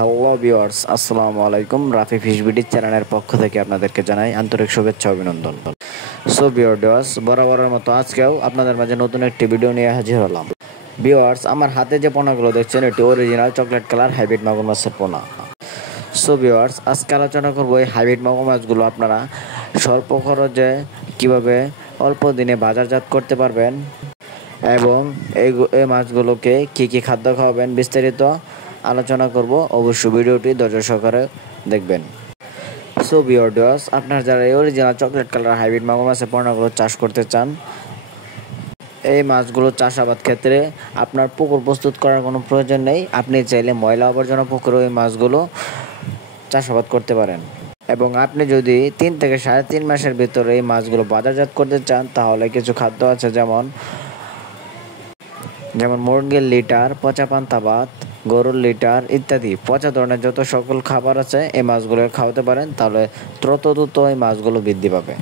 Hello viewers, আসসালামু আলাইকুম। Rafi fish BD চ্যানেলের পক্ষ থেকে আপনাদেরকে জানাই আন্তরিক শুভেচ্ছা অভিনন্দন। সো ভিউয়ার্স, বরাবরের মতো আজকেও আপনাদের মাঝে নতুন একটি ভিডিও নিয়ে হাজির হলাম। ভিউয়ার্স, আমার হাতে যে পোনাগুলো দেখছেন এটি অরিজিনাল চকলেট কালার হাইব্রিড মাগুর মাছের পোনা। সো ভিউয়ার্স, আজকে আলোচনা করবো এই হাইব্রিড মাগুর মাছগুলো আপনারা স্বল্প খরচে কীভাবে অল্প দিনে বাজারজাত করতে পারবেন এবং এই মাছগুলোকে কী কী খাদ্য খাওয়াবেন বিস্তারিত আলোচনা করব। অবশ্যই ভিডিওটি ধৈর্য সহকারে দেখবেন। সো ভিউয়ার্স, আপনারা যারা এই অরিজিনাল চকলেট কালার হাইব্রিড মাগুর মাছের পোনাগুলো চাষ করতে চান, এই মাছগুলো চাষাবাদ ক্ষেত্রে আপনার পুকুর প্রস্তুত করার কোনো প্রয়োজন নেই। আপনি চাইলে ময়লা আবর্জনা পুকুরে এই মাছগুলো চাষাবাদ করতে পারেন এবং আপনি যদি 3 থেকে 3.5 মাসের ভিতরে এই মাছগুলো বাজারজাত করতে চান তাহলে কিছু খাদ্য আছে যেমন মুরগির লিটার, পচা পান্তা ভাত, গরুর লিটার ইত্যাদি পচা ধরনের যত সকল খাবার আছে এই মাছগুলো খাওয়াতে পারেন, তাহলে তত দ্রুত এই মাছগুলো বৃদ্ধি পাবে।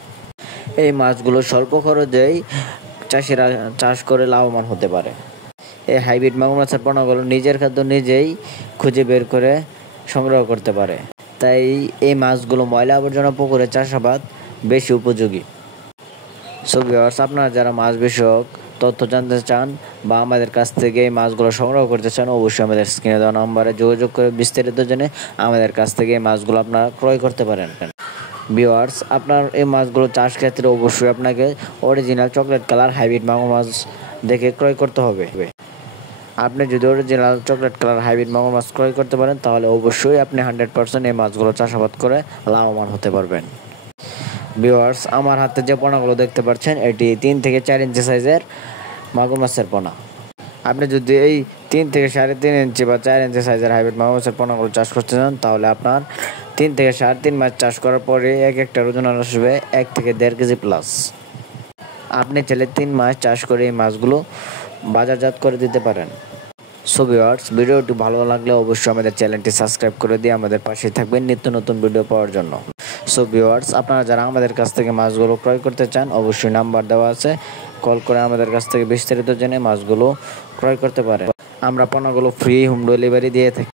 এই মাছগুলো স্বল্প খরচেই চাষিরা চাষ করে লাভবান হতে পারে। এই হাইব্রিড মাগুর মাছের পোনাগুলো নিজের খাদ্য নিজেই খুঁজে বের করে সংগ্রহ করতে পারে, তাই এই মাছগুলো ময়লা আবর্জনা পুকুরে চাষাবাদ বেশি উপযোগী। সো ভিউয়ার্স, আপনারা যারা মাছ বিষয়ক তথ্য জানতে চান বা আমাদের কাছ থেকে এই মাছগুলো সংগ্রহ করতে চান, অবশ্যই আমাদের স্ক্রিনে দেওয়া নম্বরে যোগাযোগ করে বিস্তারিত জেনে আমাদের কাছ থেকে এই মাছগুলো আপনারা ক্রয় করতে পারেন। ভিউয়ার্স, আপনার এই মাছগুলো চাষ ক্ষেত্রে অবশ্যই আপনাকে অরিজিনাল চকলেট কালার হাইব্রিড মাগুর মাছ দেখে ক্রয় করতে হবে। আপনি যদি অরিজিনাল চকলেট কালার হাইব্রিড মাগুর মাছ ক্রয় করতে পারেন তাহলে অবশ্যই আপনি 100% এই মাছগুলো চাষাবাদ করে লাভবান হতে পারবেন। ভিউয়ার্স, আমার হাতে যে পোনাগুলো দেখতে পাচ্ছেন এটি 3 থেকে 4 ইঞ্চি সাইজের মাগুর মাছের পোনা। আপনি যদি এই 3 থেকে 3.5 ইঞ্চি বা 4 ইঞ্চি সাইজের হাইব্রিড মাগুর মাছের পোনাগুলো চাষ করতে চান তাহলে আপনার 3 থেকে 3.5 মাস চাষ করার পরে একটা ওজন আসবে 1 থেকে 1.5 কেজি প্লাস। আপনি চাইলে 3 মাস চাষ করে এই মাছগুলো বাজারজাত করে দিতে পারেন। সো ভিউয়ার্স, ভিডিওটি ভালো লাগলে অবশ্যই আমাদের চ্যানেলটি সাবস্ক্রাইব করে দিয়ে আমাদের পাশে থাকবেন নিত্য নতুন ভিডিও পাওয়ার জন্য। সো ভিউয়ার্স, আপনারা যারা আমাদের কাছ থেকে মাছগুলো ক্রয় করতে চান অবশ্যই নাম্বার দেওয়া আছে, কল করে আমাদের কাছ থেকে বিস্তারিত জেনে মাছগুলো ক্রয় করতে পারেন। আমরা পোনাগুলো ফ্রি হোম ডেলিভারি দিয়ে থাকি।